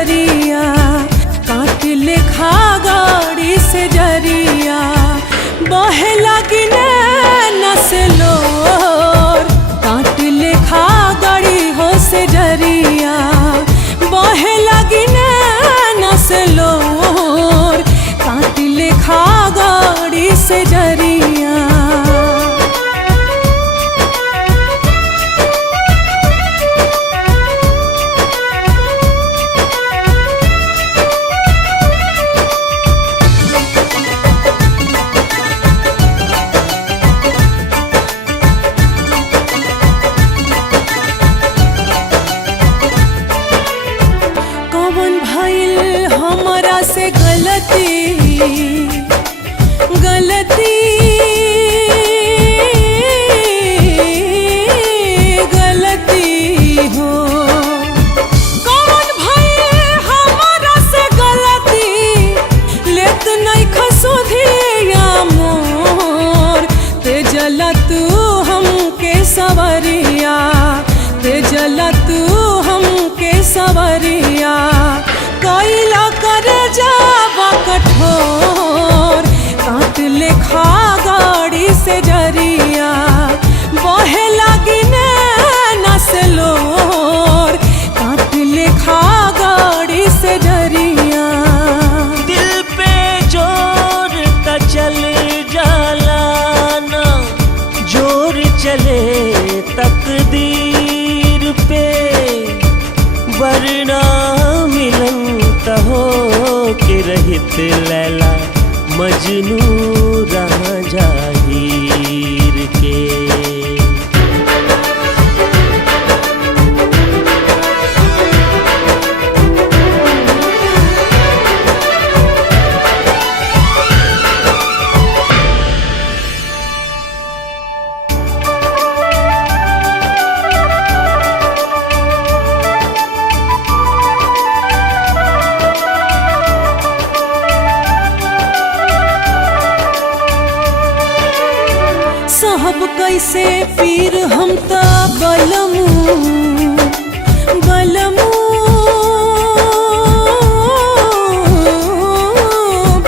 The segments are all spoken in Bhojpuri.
जरिया, काट लेखा गाड़ी से जरिया, बहे लगी नैना से लोर, काट लेखा गाड़ी हो से जरिया, बहे लगी नैना से लोर, काट लेखा गाड़ी से जरिया। हमरा से गलती गलती गलती हो, कौन भइल हमरा से गलती, लेत नहीं खसुधिया मोर, ते जला तू हमके सवरिया, ते जला तू हमके सवरिया, कैला करे जावा कठोर, काट लेखा गाड़ी से जरिया, बहे लगी नैना से लोर, काट लेखा गाड़ी से जरिया। दिल पे जोर का चल जाला ना, जोर चले तकदीर पे, वरना मिलन हो के रहित लैला मजनू राजा हीर के। साहब कैसे पीर हम ता बलमू बलमू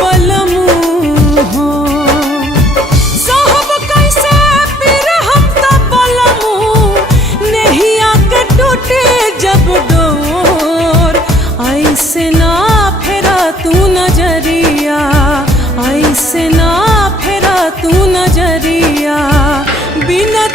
बलमू हो, साहब कैसे पीर हम ता बलमू, नहीं आके टूटे जब डोर, ऐसे ना फेरा तू नजरिया, ऐसे ना फेरा तू नजरिया, बिना